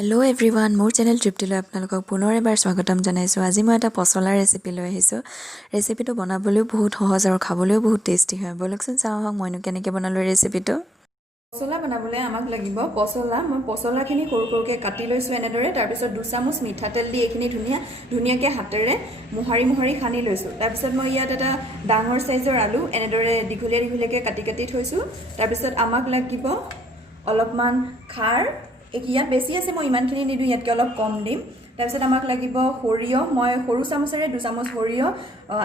Hello' everyone, মোৰ channel তৃপ্তিলৈ আপোনালোকক পুনৰ এবাৰ স্বাগতম জনাইছোঁ। আজি মই এটা পচলা ৰেচিপি লৈ আহিছোঁ। ৰেচিপিটো বনাবলৈও বহুত সহজ আৰু খাবলৈও বহুত টেষ্টি হয়। ব'লকচোন চাওঁ আহক মইনো কেনেকৈ বনালোঁ ৰেচিপিটো। পচলা বনাবলৈ আমাক লাগিব পচলা। মই পচলাখিনি সৰু সৰুকৈ কাটি লৈছোঁ এনেদৰে। তাৰপিছত 2 চামুচ মিঠাতেল দি এইখিনি ধুনীয়াকৈ হাতেৰে মোহাৰি সানি লৈছোঁ। তাৰপিছত মই ইয়াত এটা ডাঙৰ চাইজৰ আলু এনেদৰে দীঘলীয়াকৈ কাটি থৈছোঁ। তাৰপিছত আমাক লাগিব অলপমান খাৰ। ইয়াত বেছি আছে, মই ইমানখিনি নিদিওঁ, ইয়াতকৈ অলপ কম দিম। তাৰপিছত আমাক লাগিব সৰিয়হ। মই সৰু চামুচেৰে 2 চামুচ সৰিয়হ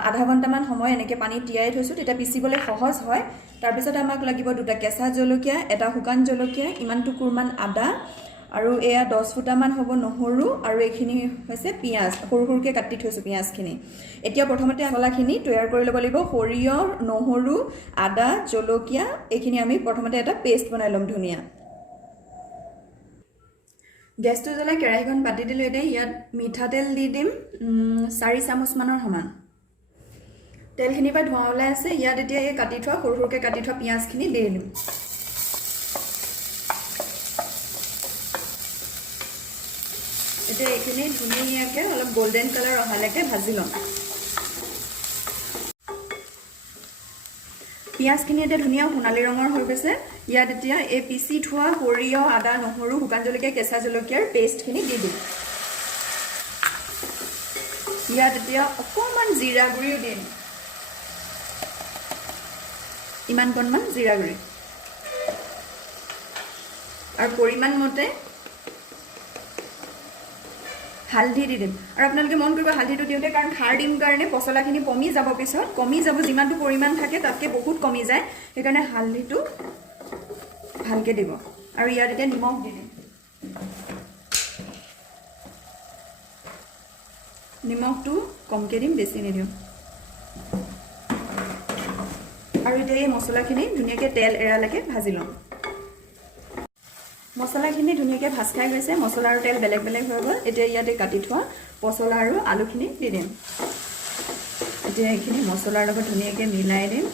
আধা ঘণ্টামান সময় এনেকৈ পানীত তিয়াই থৈছোঁ, তেতিয়া পিচিবলৈ সহজ হয়। তাৰপিছত আমাক লাগিব 2টা কেঁচা জলকীয়া, এটা শুকান জলকীয়া, ইমান টুকুৰমান আদা, আৰু এয়া 10 ফুটামান হ'ব নহৰু, আৰু এইখিনি হৈছে পিঁয়াজ, সৰু সৰুকৈ কাটি থৈছোঁ পিঁয়াজখিনি। এতিয়া প্ৰথমতে মছলাখিনি তৈয়াৰ কৰি ল'ব লাগিব। সৰিয়হ, নহৰু, আদা, জলকীয়া এইখিনি আমি প্ৰথমতে এটা পেষ্ট বনাই ল'ম ধুনীয়া। গেছটো জ্বলাই কেৰাহীখন পাতি দিলোঁ। এতিয়া ইয়াত মিঠাতেল দি দিম 4 চামুচমানৰ সমান। তেলখিনিৰ পৰা ধোঁৱা ওলাই আছে। ইয়াত এতিয়া এই সৰু সৰুকৈ কাটি থোৱা পিঁয়াজখিনি দি দিম। এতিয়া এইখিনি ধুনীয়াকৈ অলপ গল্ডেন কালাৰ অহালৈকে ভাজি ল'ম। পিঁয়াজখিনি এতিয়া ধুনীয়া সোণালী ৰঙৰ হৈ গৈছে। ইয়াত এতিয়া এই পিচি থোৱা সৰিয়হ, আদা, নহৰু, শুকান জলকীয়া, কেঁচা জলকীয়াৰ পেষ্টখিনি দি দিম। ইয়াত এতিয়া অকণমান জিৰা গুড়িও দিম, ইমানকণমান জিৰা গুড়ি, আৰু পৰিমাণ মতে হালধি দি দিম। আৰু আপোনালোকে মন কৰিব হালধিটো দিওঁতে, কাৰণ খাৰ দিম কাৰণে পচলাখিনি কমি যাব, পিছত কমি যাব, যিমানটো পৰিমাণ থাকে তাতকৈ বহুত কমি যায়, সেইকাৰণে হালধিটো ভালকৈ দিব। আৰু ইয়াত এতিয়া নিমখ দি দিম। নিমখটো কমকৈ দিম, বেছি নিদিওঁ। আৰু এতিয়া এই মছলাখিনি ধুনীয়াকৈ তেল এৰালৈকে ভাজি ল'ম। মছলাখিনি ধুনীয়াকৈ ভাজ খাই গৈছে, মছলা আৰু তেল বেলেগ বেলেগ হৈ গ'ল। এতিয়া ইয়াতে কাটি থোৱা পচলা আৰু আলুখিনি দি দিম। এতিয়া এইখিনি মছলাৰ লগত ধুনীয়াকৈ মিলাই দিম,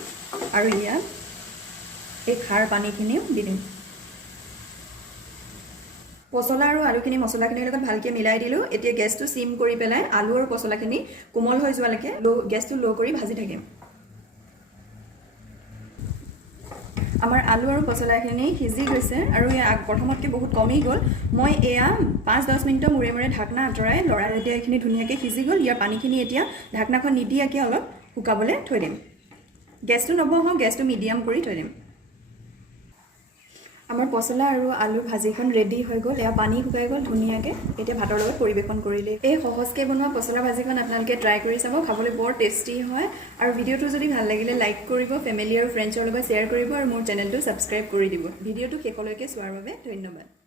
আৰু ইয়াত এই খাৰ পানীখিনিও দি দিম। পচলা আৰু আলুখিনি মছলাখিনিৰ লগত ভালকৈ মিলাই দিলোঁ। এতিয়া গেছটো চিম কৰি পেলাই আলু আৰু পচলাখিনি কোমল হৈ যোৱালৈকে গেছটো ল' কৰি ভাজি থাকিম। আমাৰ আলু আৰু পচলাখিনি সিজি গৈছে, আৰু প্ৰথমতকৈ বহুত কমি গ'ল। মই এয়া 5-10 মিনিটৰ মূৰে ঢাকনা আঁতৰাই লৰাই এতিয়া এইখিনি ধুনীয়াকৈ সিজি গ'ল। ইয়াৰ পানীখিনি এতিয়া ঢাকনাখন নিদিয়াকৈ অলপ শুকাবলৈ থৈ দিম। গেছটো নবহাওঁ, গেছটো মিডিয়াম কৰি থৈ দিম। আমাৰ পচলা আৰু আলু ভাজিখন ৰেডি হৈ গ'ল। এয়া পানী শুকাই গ'ল ধুনীয়াকৈ। এতিয়া ভাতৰ লগত পৰিৱেশন কৰিলেই। এই সহজকৈ বনোৱা পচলা ভাজিখন আপোনালোকে ট্ৰাই কৰি চাব, খাবলৈ বৰ টেষ্টি হয়। আৰু ভিডিঅ'টো যদি ভাল লাগিলে লাইক কৰিব, ফেমিলি আৰু ফ্ৰেণ্ডছৰ লগত শ্বেয়াৰ কৰিব, আৰু মোৰ চেনেলটো ছাবস্ক্ৰাইব কৰি দিব। ভিডিঅ'টো শেষলৈকে চোৱাৰ বাবে ধন্যবাদ।